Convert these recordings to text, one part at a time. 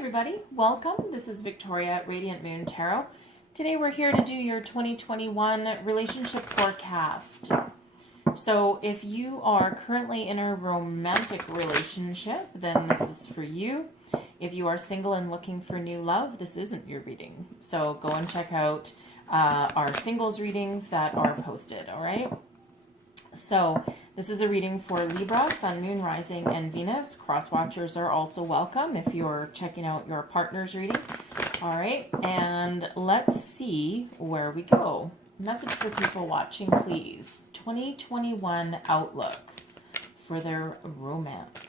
everybody, welcome. This is Victoria at Radiant Moon Tarot. Today we're here to do your 2021 relationship forecast. So if you are currently in a romantic relationship, then this is for you. If you are single and looking for new love, this isn't your reading. So go and check out our singles readings that are posted, all right? So this is a reading for Libra, Sun, Moon, Rising, and Venus. Cross-watchers are also welcome if you're checking out your partner's reading. All right, and let's see where we go. Message for people watching, please. 2021 outlook for their romance.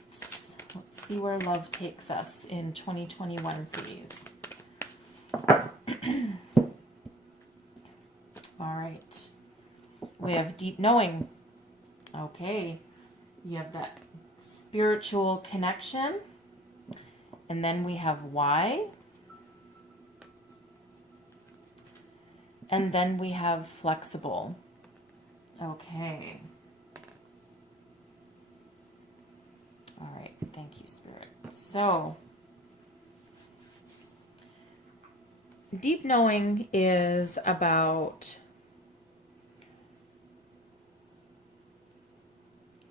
Let's see where love takes us in 2021, please. All right. We have deep knowing. Okay, you have that spiritual connection, and then we have why, and then we have flexible. Okay. All right, thank you, Spirit. So, deep knowing is about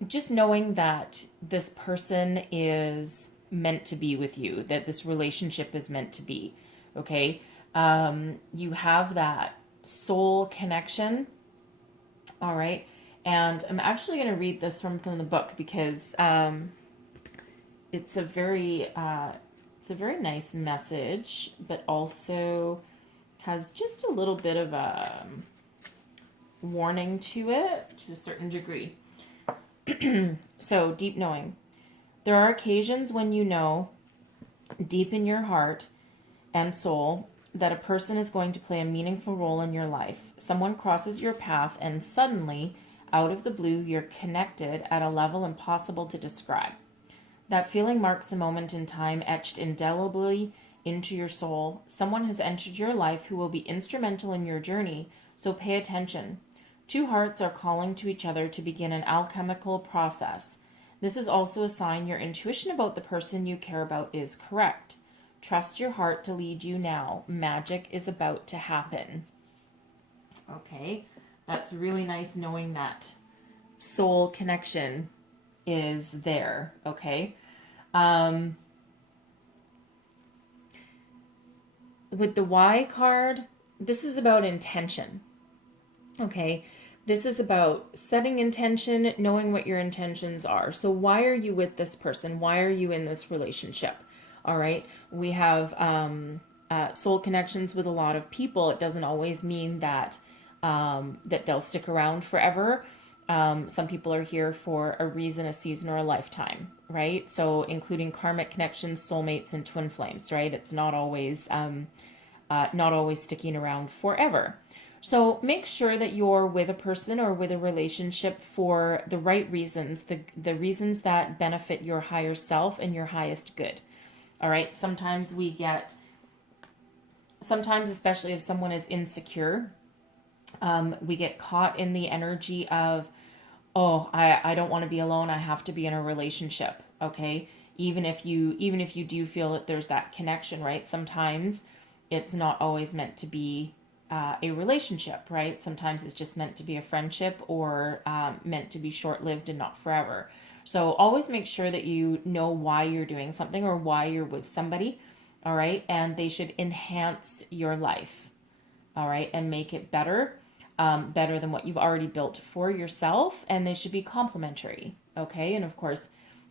just knowing that this person is meant to be with you, that this relationship is meant to be, okay? You have that soul connection, all right? And I'm actually going to read this from the book because it's a very nice message, but also has just a little bit of a warning to it to a certain degree. So, deep knowing. There are occasions when you know, deep in your heart and soul, that a person is going to play a meaningful role in your life. Someone crosses your path and suddenly, out of the blue, you're connected at a level impossible to describe. That feeling marks a moment in time etched indelibly into your soul. Someone has entered your life who will be instrumental in your journey, so pay attention. Two hearts are calling to each other to begin an alchemical process. This is also a sign your intuition about the person you care about is correct. Trust your heart to lead you now. Magic is about to happen. Okay, that's really nice knowing that soul connection is there, okay? With the Y card, this is about intention, okay? This is about setting intention, knowing what your intentions are. So why are you with this person? Why are you in this relationship? All right. We have soul connections with a lot of people. It doesn't always mean that that they'll stick around forever. Some people are here for a reason, a season, or a lifetime, right? So including karmic connections, soulmates, and twin flames, right? It's not always sticking around forever. So make sure that you're with a person or with a relationship for the right reasons, the reasons that benefit your higher self and your highest good. All right. Sometimes, especially if someone is insecure, we get caught in the energy of, oh, I don't want to be alone. I have to be in a relationship. Okay. Even if you do feel that there's that connection, right? Sometimes it's not always meant to be a relationship, right? Sometimes it's just meant to be a friendship or meant to be short-lived and not forever. So always make sure that you know why you're doing something or why you're with somebody, all right? And they should enhance your life, all right? And make it better, better than what you've already built for yourself. And they should be complementary, okay? And of course,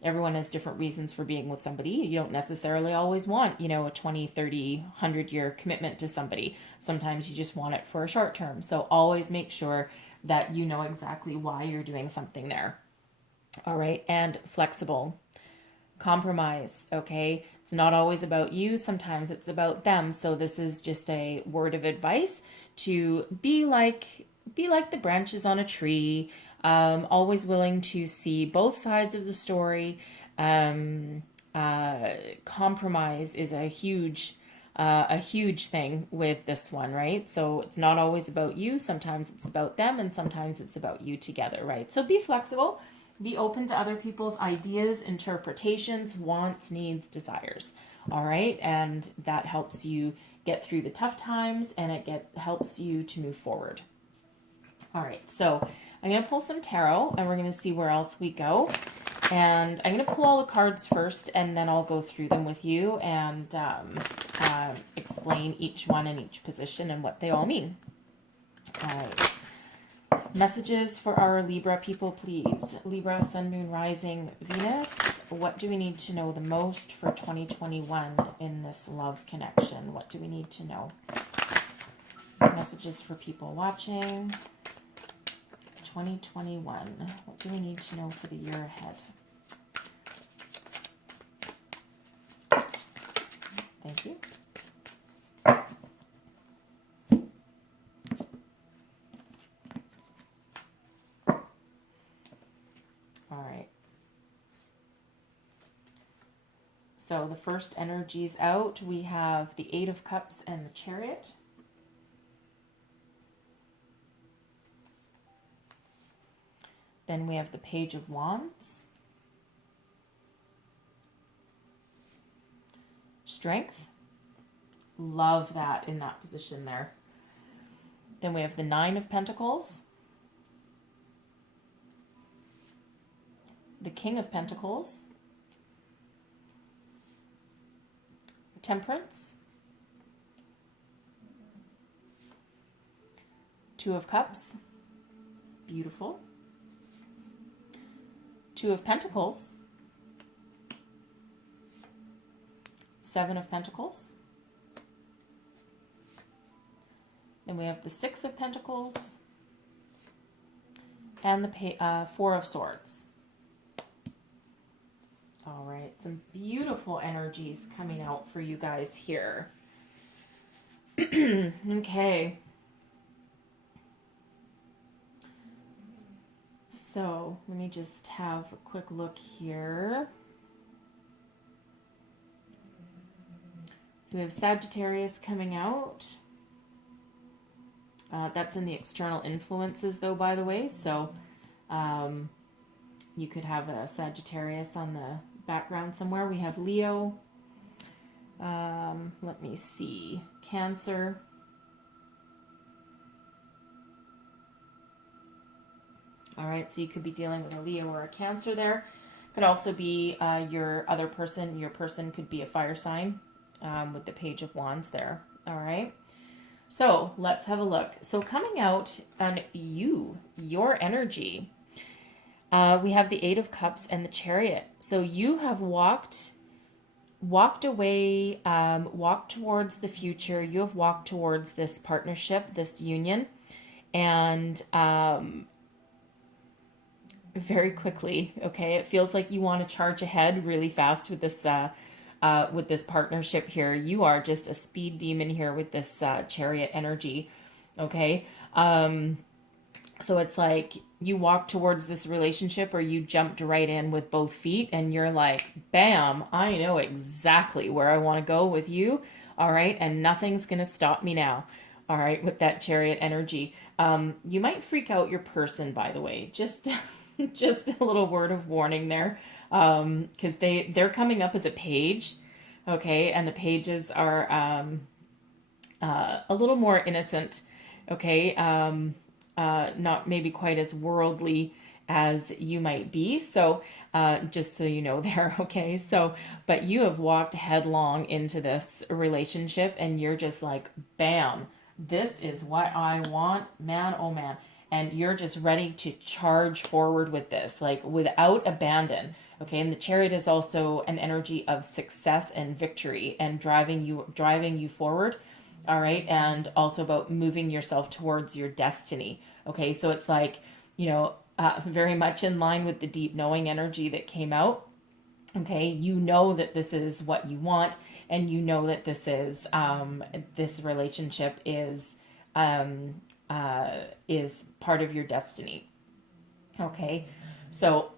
everyone has different reasons for being with somebody. You don't necessarily always want, a 20, 30, 100-year commitment to somebody. Sometimes you just want it for a short term. So always make sure that you know exactly why you're doing something there. All right. And flexible. Compromise. Okay. It's not always about you. Sometimes it's about them. So this is just a word of advice to be like the branches on a tree. Always willing to see both sides of the story. Compromise is a huge thing with this one, right? So it's not always about you. Sometimes it's about them, and sometimes it's about you together, right? So be flexible. Be open to other people's ideas, interpretations, wants, needs, desires. all right? And that helps you get through the tough times, and it helps you to move forward. All right, so I'm going to pull some tarot, and we're going to see where else we go. And I'm going to pull all the cards first, and then I'll go through them with you and explain each one in each position and what they all mean. All right. Messages for our Libra people, please. Libra, Sun, Moon, Rising, Venus. What do we need to know the most for 2021 in this love connection? What do we need to know? Messages for people watching. 2021. What do we need to know for the year ahead? Thank you. All right. So the first energies out, we have the Eight of Cups and the Chariot. Then we have the Page of Wands. Strength. Love that in that position there. Then we have the Nine of Pentacles. The King of Pentacles. Temperance. Two of Cups. Beautiful. Two of Pentacles. Seven of Pentacles. Then we have the Six of Pentacles. And the Four of Swords. All right, some beautiful energies coming out for you guys here. Okay. So let me just have a quick look here. So we have Sagittarius coming out. That's in the external influences though, by the way. So you could have a Sagittarius on the background somewhere. We have Leo. Let me see. Cancer. All right, so you could be dealing with a Leo or a Cancer there. Could also be your other person. Your person could be a fire sign with the Page of Wands there. All right. So let's have a look. So coming out on your energy, we have the Eight of Cups and the Chariot. So you have walked away, walked towards the future. You have walked towards this partnership, this union, and very quickly. Okay, it feels like you want to charge ahead really fast with this partnership here. You are just a speed demon here with this Chariot energy. Okay, so it's like you walked towards this relationship, or you jumped right in with both feet, and you're like, bam, I know exactly where I want to go with you. All right, and nothing's gonna stop me now. All right, with that Chariot energy. You might freak out your person, by the way. Just just a little word of warning there, because they're coming up as a page, okay, and the pages are a little more innocent, okay, not maybe quite as worldly as you might be. So just so you know there, okay. So, but you have walked headlong into this relationship, and you're just like, bam, this is what I want, man, oh man. And you're just ready to charge forward with this, like without abandon. Okay, and the Chariot is also an energy of success and victory and driving you forward. All right, and also about moving yourself towards your destiny. Okay, so it's like, very much in line with the deep knowing energy that came out. Okay, you know that this is what you want, and you know that this is this relationship is part of your destiny. Okay, so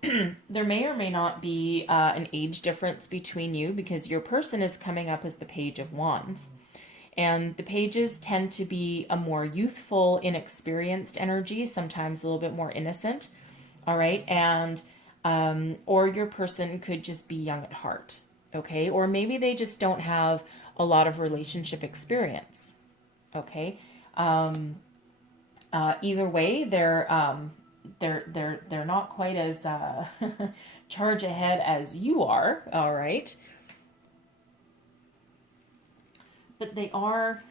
there may or may not be an age difference between you, because your person is coming up as the Page of Wands, and the pages tend to be a more youthful, inexperienced energy, sometimes a little bit more innocent. All right, and or your person could just be young at heart. Okay. Or maybe they just don't have a lot of relationship experience. Okay. Either way, they're not quite as charge ahead as you are. All right. But they are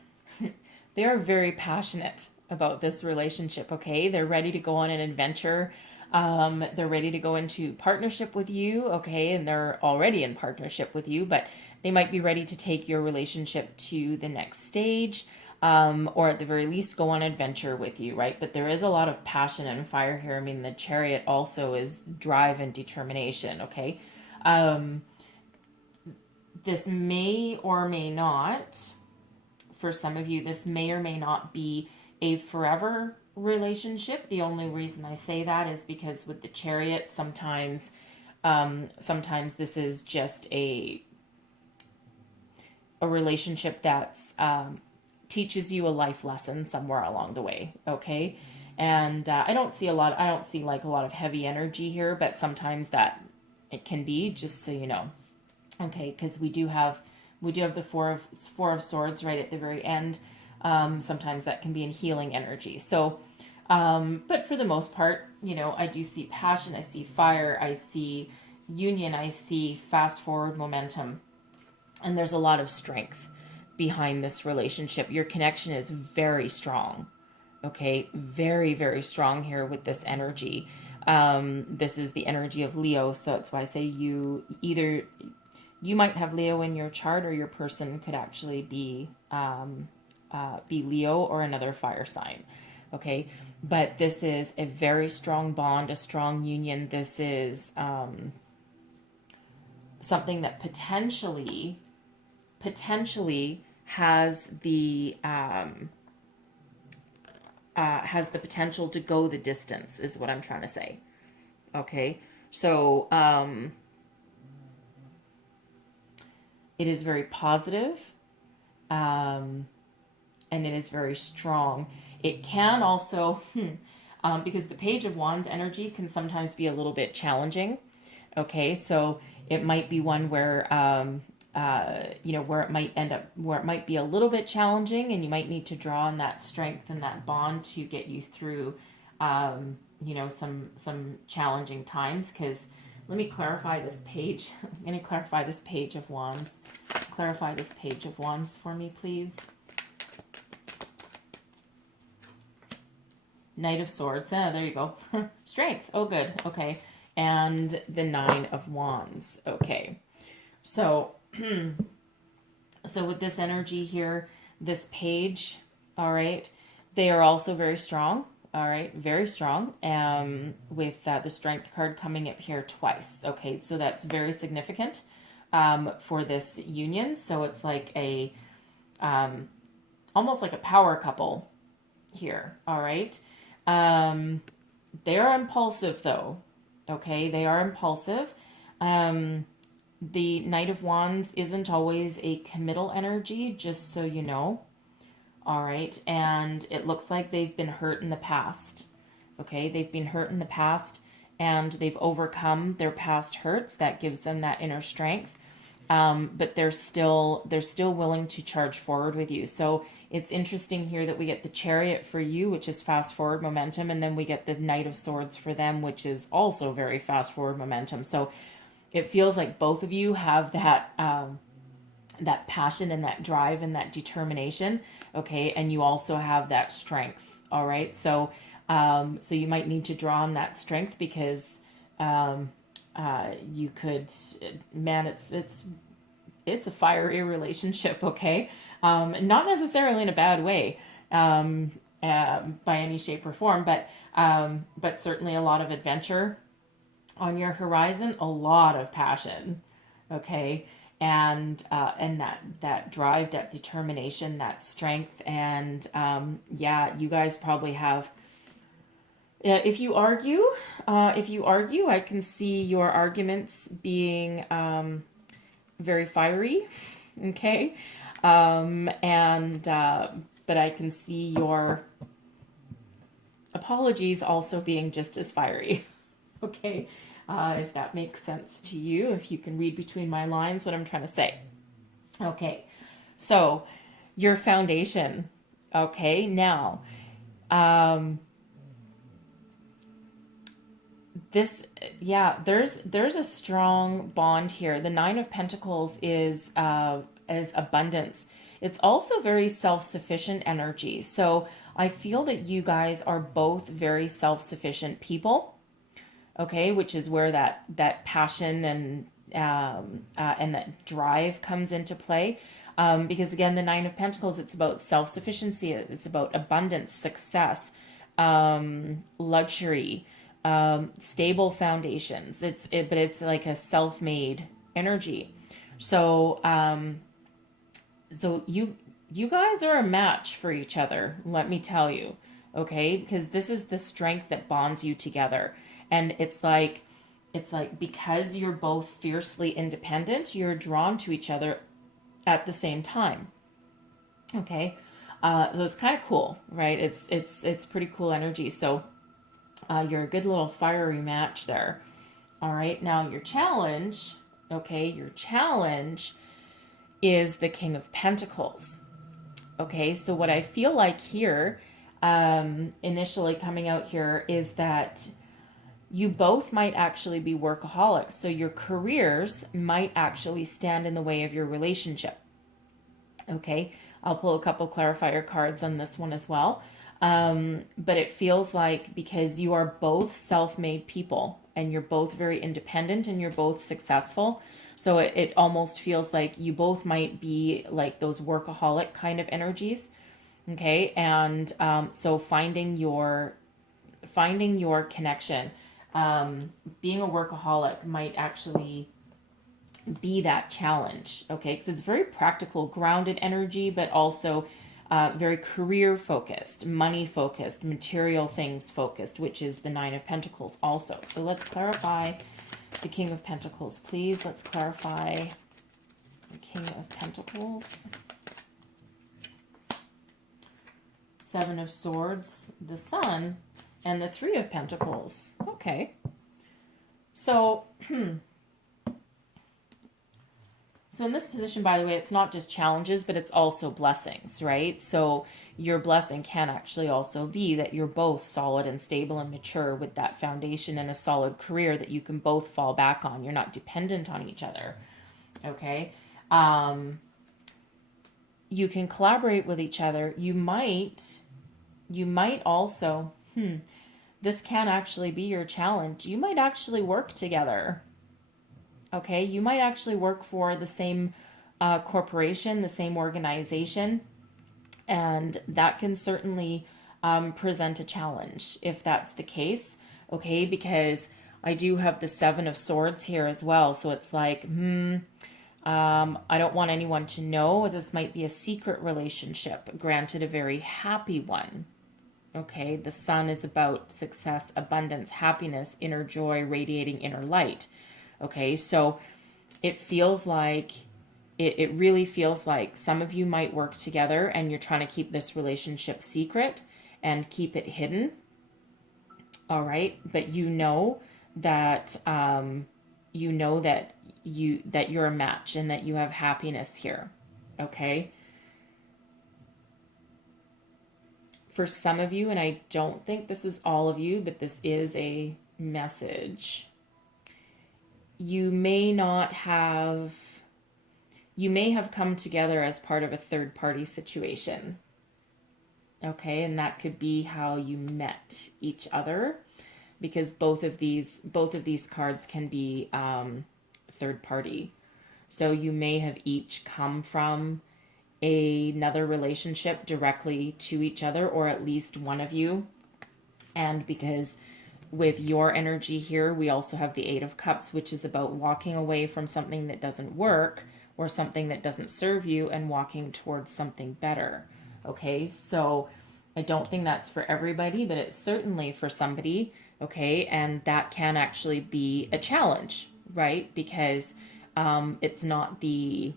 very passionate about this relationship. Okay. They're ready to go on an adventure. They're ready to go into partnership with you. Okay. And they're already in partnership with you, but they might be ready to take your relationship to the next stage. Or at the very least go on adventure with you, right? But there is a lot of passion and fire here. I mean, the Chariot also is drive and determination, okay? Um, this may or may not, for some of you, this may or may not be a forever relationship. The only reason I say that is because with the Chariot, sometimes this is just a relationship that's teaches you a life lesson somewhere along the way. Okay. And I don't see like a lot of heavy energy here, but sometimes that it can be, just so you know. Okay. Because we do have the four of swords right at the very end. Sometimes that can be in healing energy. So, but for the most part, I do see passion. I see fire. I see union. I see fast forward momentum. And there's a lot of strength behind this relationship. Your connection is very strong. Okay. Very, very strong here with this energy. This is the energy of Leo. So that's why I say you might have Leo in your chart, or your person could actually be Leo or another fire sign. Okay. But this is a very strong bond, a strong union. This is something that potentially has the potential to go the distance, is what I'm trying to say. Okay. So it is very positive, and it is very strong. It can also because the Page of Wands energy can sometimes be a little bit challenging. Okay. So it might be one where where it might be a little bit challenging, and you might need to draw on that strength and that bond to get you through, some challenging times. Because let me clarify this page. I'm going to clarify this Page of Wands. Clarify this Page of Wands for me, please. Knight of Swords. There you go. Strength. Oh, good. Okay. And the Nine of Wands. Okay. So with this energy here, this page, all right, they are also very strong, all right, very strong, with the Strength card coming up here twice, okay, so that's very significant for this union. So it's like almost like a power couple here, all right. They are impulsive, though, okay, they are impulsive. The Knight of Wands isn't always a committal energy, just so you know. All right. And it looks like they've been hurt in the past. Okay. They've been hurt in the past, and they've overcome their past hurts. That gives them that inner strength. But they're still willing to charge forward with you. So it's interesting here that we get the Chariot for you, which is fast forward momentum. And then we get the Knight of Swords for them, which is also very fast forward momentum. So it feels like both of you have that that passion and that drive and that determination, okay, and you also have that strength. All right, so so you might need to draw on that strength, because you could, man, it's a fiery relationship, okay, not necessarily in a bad way, by any shape or form, but certainly a lot of adventure on your horizon, a lot of passion, okay, and that drive, that determination, that strength, and you guys probably have. If you argue, I can see your arguments being very fiery, okay, but I can see your apologies also being just as fiery. Okay. if that makes sense to you, if you can read between my lines what I'm trying to say. Okay, so your foundation. Okay, now, this, yeah, there's a strong bond here. The Nine of Pentacles is abundance. It's also very self-sufficient energy. So I feel that you guys are both very self-sufficient people. Okay, which is where that passion and that drive comes into play. Because again, the Nine of Pentacles, it's about self-sufficiency, it's about abundance, success, luxury, stable foundations. But it's like a self-made energy. So you guys are a match for each other, let me tell you. Okay, because this is the strength that bonds you together. And it's like because you're both fiercely independent, you're drawn to each other at the same time. Okay, so it's kind of cool, right? It's pretty cool energy. So you're a good little fiery match there. All right, now your challenge. Okay, your challenge is the King of Pentacles. Okay, so what I feel like here, initially coming out here, is that you both might actually be workaholics. So your careers might actually stand in the way of your relationship. Okay, I'll pull a couple clarifier cards on this one as well. But it feels like because you are both self-made people and you're both very independent and you're both successful. So it almost feels like you both might be like those workaholic kind of energies. Okay, and so finding your connection. Being a workaholic might actually be that challenge, okay? Because it's very practical, grounded energy, but also very career focused, money focused, material things focused, which is the Nine of Pentacles also. So let's clarify the King of Pentacles, please. Let's clarify the King of Pentacles. Seven of Swords, the Sun, and the Three of Pentacles. Okay. So, so in this position, by the way, it's not just challenges, but it's also blessings, right? So your blessing can actually also be that you're both solid and stable and mature with that foundation and a solid career that you can both fall back on. You're not dependent on each other, okay? You can collaborate with each other. You might also, this can actually be your challenge. You might actually work together. Okay, you might actually work for the same corporation, the same organization, and that can certainly present a challenge if that's the case. Okay, because I do have the Seven of Swords here as well, so it's like, I don't want anyone to know. This might be a secret relationship, granted a very happy one. Okay, the Sun is about success, abundance, happiness, inner joy, radiating inner light. Okay, so it feels like, it really feels like some of you might work together and you're trying to keep this relationship secret and keep it hidden. All right, but you know that you're a match and that you have happiness here. Okay. For some of you, and I don't think this is all of you, but this is a message. You may have come together as part of a third party situation. Okay, and that could be how you met each other, because both of these cards can be third party. So you may have each come from another relationship directly to each other, or at least one of you. And because with your energy here, we also have the Eight of Cups, which is about walking away from something that doesn't work or something that doesn't serve you and walking towards something better. Okay, so I don't think that's for everybody, but it's certainly for somebody. Okay, and that can actually be a challenge, right? Because it's not the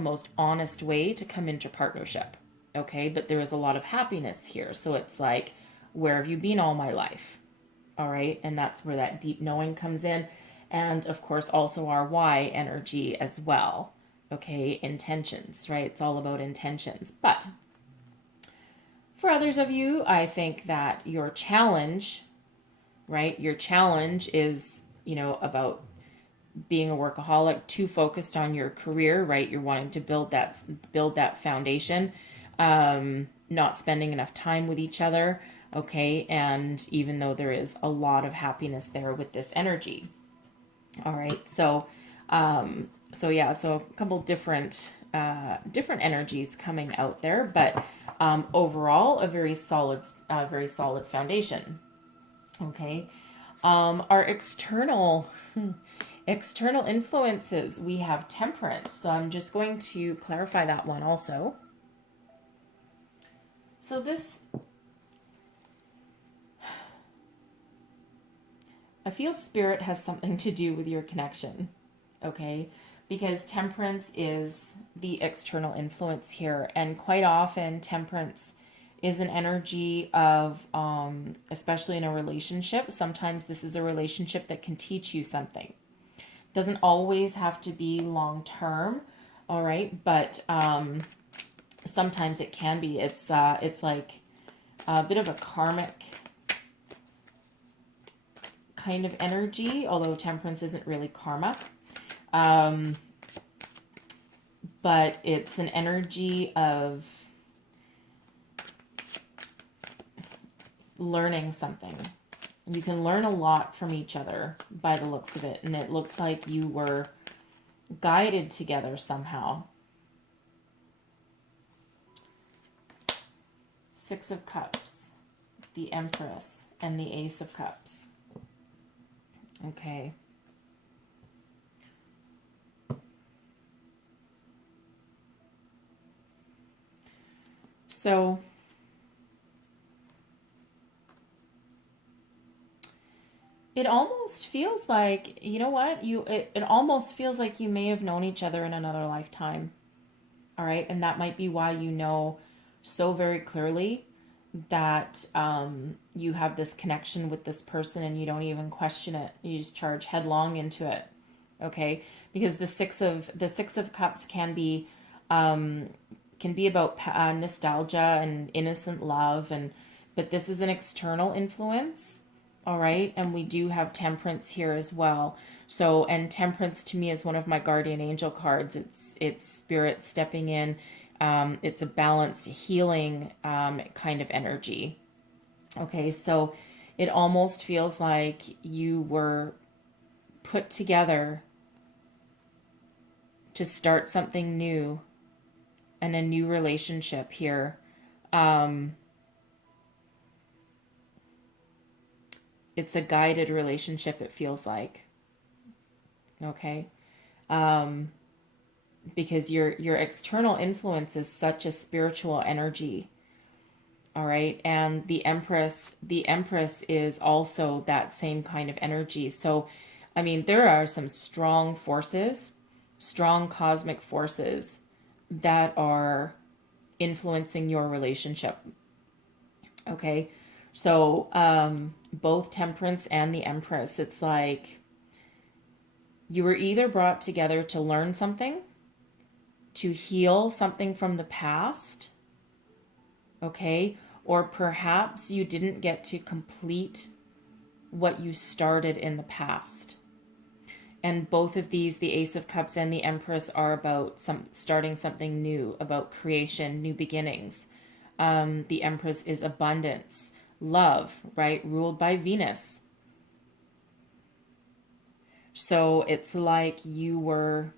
most honest way to come into partnership. Okay, but there is a lot of happiness here. So it's like, where have you been all my life? All right. And that's where that deep knowing comes in. And of course, also our why energy as well. Okay. Intentions, right? It's all about intentions. But for others of you, I think that your challenge, right? Your challenge is, about being a workaholic, too focused on your career, right? You're wanting to build that foundation, not spending enough time with each other, okay? And even though there is a lot of happiness there with this energy, all right. So a couple different energies coming out there, but overall a very solid foundation. Okay. Our external influences, we have temperance. So I'm just going to clarify that one also. So I feel spirit has something to do with your connection, okay? Because temperance is the external influence here. And quite often, temperance is an energy of, especially in a relationship, sometimes this is a relationship that can teach you something. Doesn't always have to be long term, all right? But sometimes it can be. It's like a bit of a karmic kind of energy, although temperance isn't really karma. But it's an energy of learning something. You can learn a lot from each other by the looks of it. And it looks like you were guided together somehow. Six of Cups, the Empress, and the Ace of Cups. Okay. So it almost feels like, you know what? It almost feels like you may have known each other in another lifetime. All right? And that might be why you know so very clearly that you have this connection with this person and you don't even question it. You just charge headlong into it. Okay? Because the six of cups can be about nostalgia and innocent love, but this is an external influence. All right? And we do have temperance here as well. So, and temperance to me is one of my guardian angel cards. It's spirit stepping in. It's a balanced, healing kind of energy. Okay, so it almost feels like you were put together to start something new and a new relationship here. It's a guided relationship, it feels like. Okay. Because your external influence is such a spiritual energy. All right. And the Empress is also that same kind of energy. So, I mean, there are some strong forces, strong cosmic forces that are influencing your relationship. Okay. So, both Temperance and the Empress, it's like you were either brought together to learn something, to heal something from the past, okay? Or perhaps you didn't get to complete what you started in the past. And both of these, the Ace of Cups and the Empress, are about starting something new, about creation, new beginnings. The Empress is abundance, love, right? Ruled by Venus. So it's like you were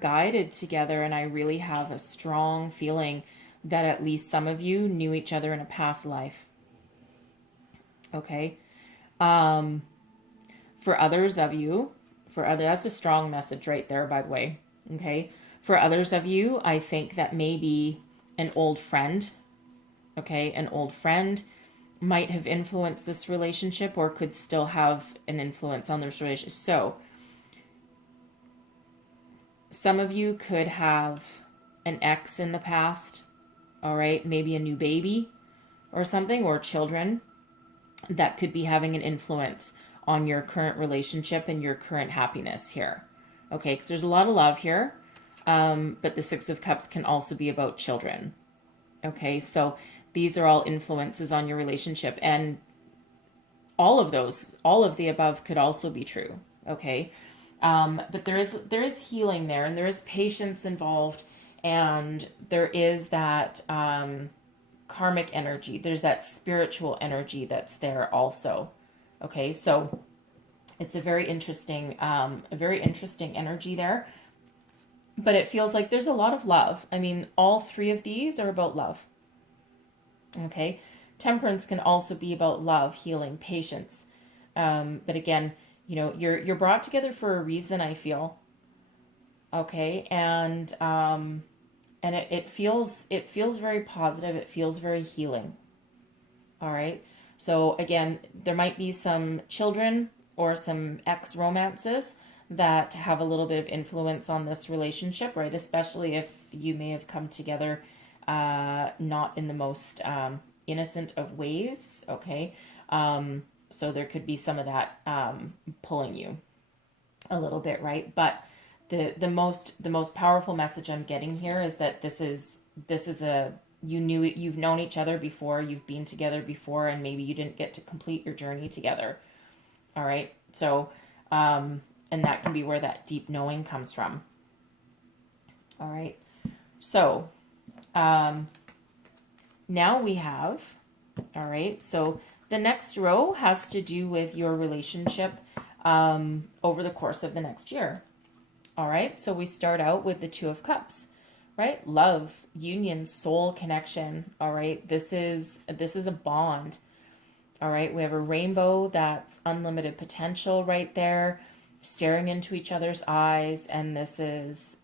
guided together, and I really have a strong feeling that at least some of you knew each other in a past life. Okay. For others of you, that's a strong message right there, by the way. Okay. For others of you, I think that maybe an old friend, okay, an old friend might have influenced this relationship or could still have an influence on this relationship. So some of you could have an ex in the past, all right, maybe a new baby or something, or children. that could be having an influence on your current relationship and your current happiness here. Okay, because there's a lot of love here, but the Six of Cups can also be about children. Okay, so these are all influences on your relationship, and all of those, all of the above could also be true. Okay, but there is healing there, and there is patience involved, and there is that karmic energy. There's that spiritual energy that's there also. Okay, so it's a very interesting energy there. But it feels like there's a lot of love. I mean, all three of these are about love. Okay, Temperance can also be about love, healing, patience. But again, you're brought together for a reason, I feel. Okay, and it feels very positive. It feels very healing. All right. So again, there might be some children or some ex romances that have a little bit of influence on this relationship, right? Especially if you may have come together not in the most innocent of ways. Okay. So there could be some of that pulling you a little bit, right? But the most powerful message I'm getting here is that this is a you've known each other before, you've been together before, and maybe you didn't get to complete your journey together. All right. So and that can be where that deep knowing comes from. All right. So now we have, all right, so the next row has to do with your relationship over the course of the next year. All right, so we start out with the Two of Cups, right? Love, union, soul connection. All right, this is a bond. All right, we have a rainbow, that's unlimited potential right there, staring into each other's eyes, and this is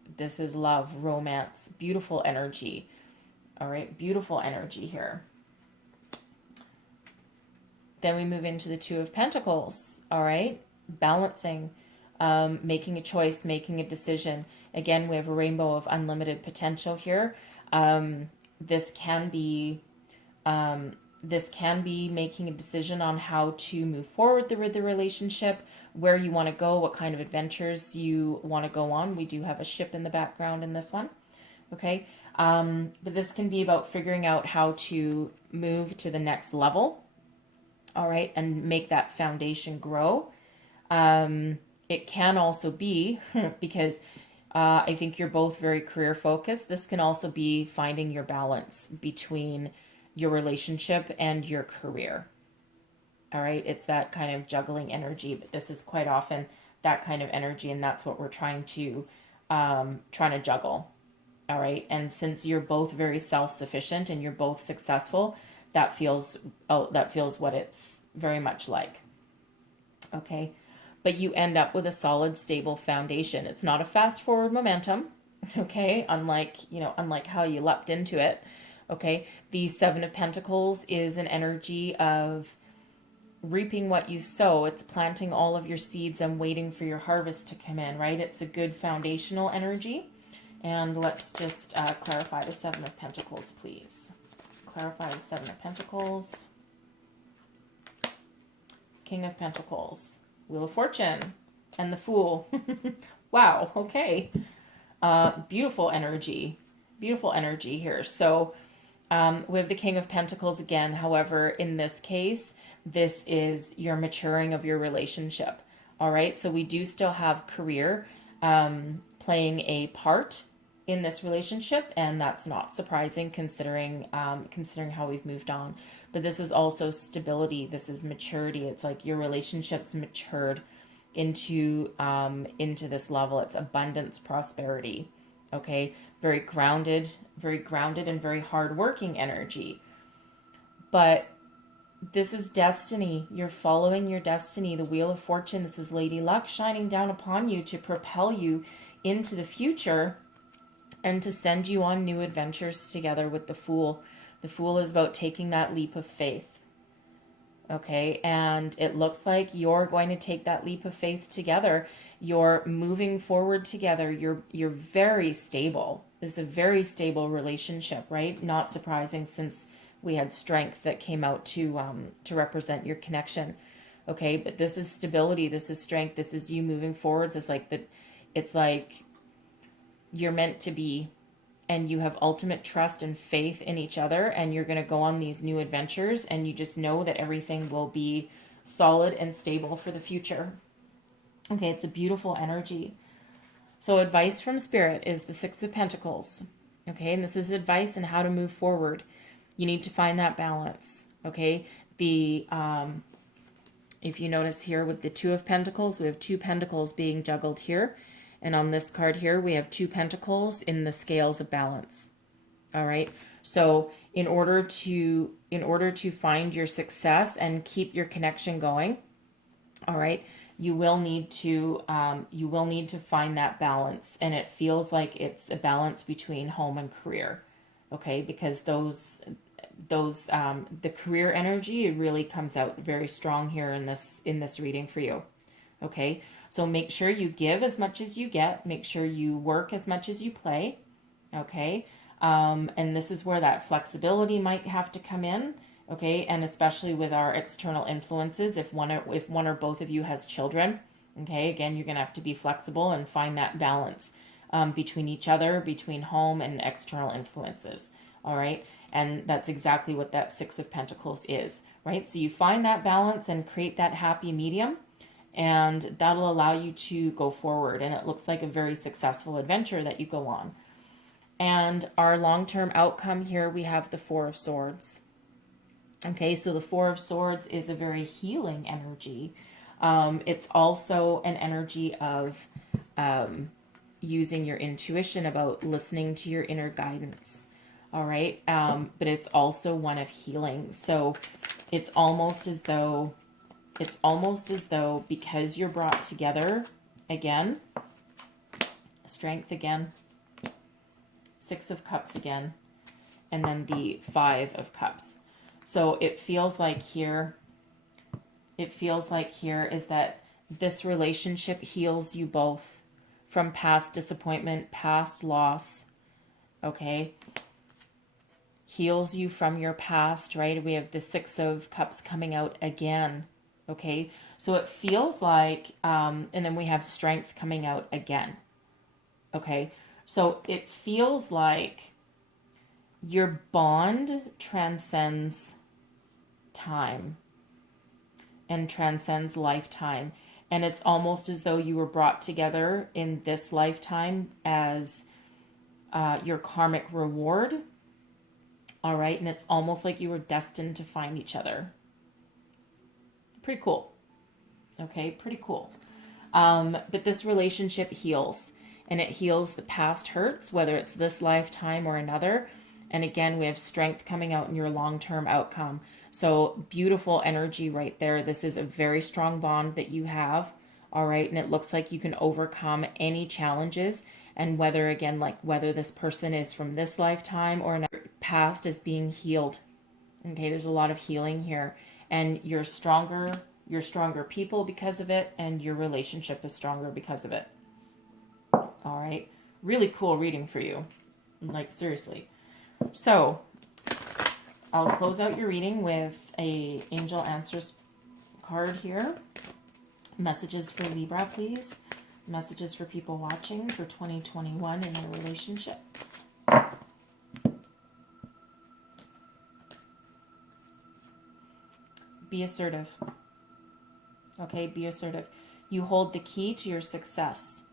love, romance, beautiful energy. All right, beautiful energy here. Then we move into the Two of Pentacles. All right, balancing, making a choice, making a decision. Again, we have a rainbow of unlimited potential here. This can be making a decision on how to move forward with the relationship, where you want to go, what kind of adventures you want to go on. We do have a ship in the background in this one. Okay. But this can be about figuring out how to move to the next level. All right. And make that foundation grow. It can also be because I think you're both very career focused. This can also be finding your balance between your relationship and your career. All right. It's that kind of juggling energy, but this is quite often that kind of energy. And that's what we're trying to juggle. All right. And since you're both very self-sufficient and you're both successful, that feels what it's very much like. Okay. But you end up with a solid, stable foundation. It's not a fast forward momentum. Okay. Unlike how you leapt into it. Okay. The Seven of Pentacles is an energy of reaping what you sow. It's planting all of your seeds and waiting for your harvest to come in, right? It's a good foundational energy. And let's just clarify the Seven of Pentacles, please. Clarify the Seven of Pentacles. King of Pentacles. Wheel of Fortune. And the Fool. Wow, okay. Beautiful energy. Beautiful energy here. So we have the King of Pentacles again. However, in this case, this is your maturing of your relationship. All right, so we do still have career playing a part in this relationship, and that's not surprising considering how we've moved on. But this is also stability. This is maturity. It's like your relationship's matured into this level. It's abundance, prosperity. Okay, very grounded and very hardworking energy. But this is destiny. You're following your destiny. The Wheel of Fortune, this is Lady Luck shining down upon you to propel you into the future and to send you on new adventures together with the Fool. The Fool is about taking that leap of faith. Okay, and it looks like you're going to take that leap of faith together. You're moving forward together. You're very stable. This is a very stable relationship, right? Not surprising since we had strength that came out to represent your connection. Okay, but this is stability, this is strength, this is you moving forwards. It's like you're meant to be, and you have ultimate trust and faith in each other, and you're going to go on these new adventures, and you just know that everything will be solid and stable for the future. Okay, it's a beautiful energy. So advice from Spirit is the Six of Pentacles. Okay, and this is advice on how to move forward. You need to find that balance. Okay, if you notice here with the Two of Pentacles, we have two pentacles being juggled here. And on this card here, we have two pentacles in the scales of balance. All right. So in order to find your success and keep your connection going, all right, you will need to find that balance. And it feels like it's a balance between home and career. Okay, because the career energy really comes out very strong here in this reading for you. Okay, so make sure you give as much as you get. Make sure you work as much as you play. Okay, and this is where that flexibility might have to come in. Okay, and especially with our external influences, if one or both of you has children. Okay, again, you're gonna have to be flexible and find that balance between each other, between home and external influences. All right, and that's exactly what that Six of Pentacles is. Right, so you find that balance and create that happy medium, and that'll allow you to go forward. And it looks like a very successful adventure that you go on. And our long-term outcome here, we have the Four of Swords. Okay, so the Four of Swords is a very healing energy. It's also an energy of using your intuition, about listening to your inner guidance. All right, but it's also one of healing. So it's almost as though because you're brought together again, strength again, Six of Cups again, and then the Five of Cups. So it feels like here is that this relationship heals you both from past disappointment, past loss. Okay, heals you from your past, right? We have the Six of Cups coming out again. Okay, so it feels like, and then we have strength coming out again. Okay, so it feels like your bond transcends time and transcends lifetime. And it's almost as though you were brought together in this lifetime as your karmic reward. All right, and it's almost like you were destined to find each other. Pretty cool. Okay, pretty cool. But this relationship heals, and it heals the past hurts, whether it's this lifetime or another. And again, we have strength coming out in your long-term outcome. So beautiful energy right there. This is a very strong bond that you have. All right, and it looks like you can overcome any challenges. And whether this person is from this lifetime or another, past is being healed. Okay, there's a lot of healing here. And you're stronger people because of it, and your relationship is stronger because of it. All right, really cool reading for you, like seriously. So I'll close out your reading with a Angel Answers card here. Messages for Libra, please. Messages for people watching for 2021 in their relationship. Be assertive. Okay, be assertive. You hold the key to your success.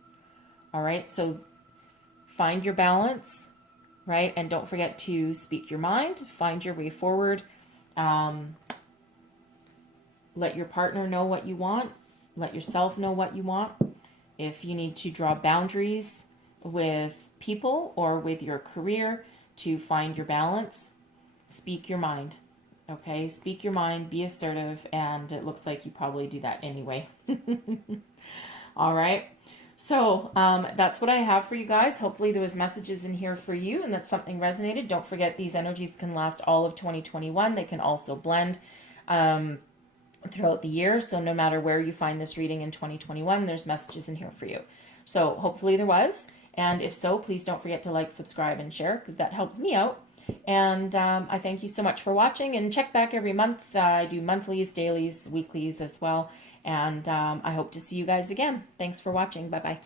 All right, so find your balance, right? And don't forget to speak your mind, find your way forward. Let your partner know what you want. Let yourself know what you want. If you need to draw boundaries with people or with your career to find your balance, speak your mind. Okay, speak your mind, be assertive, and it looks like you probably do that anyway. All right. So that's what I have for you guys. Hopefully there was messages in here for you and that something resonated. Don't forget, these energies can last all of 2021. They can also blend throughout the year. So no matter where you find this reading in 2021, there's messages in here for you. So hopefully there was. And if so, please don't forget to like, subscribe, and share, because that helps me out. And I thank you so much for watching, and check back every month. I do monthlies, dailies, weeklies as well. And I hope to see you guys again. Thanks for watching. Bye-bye.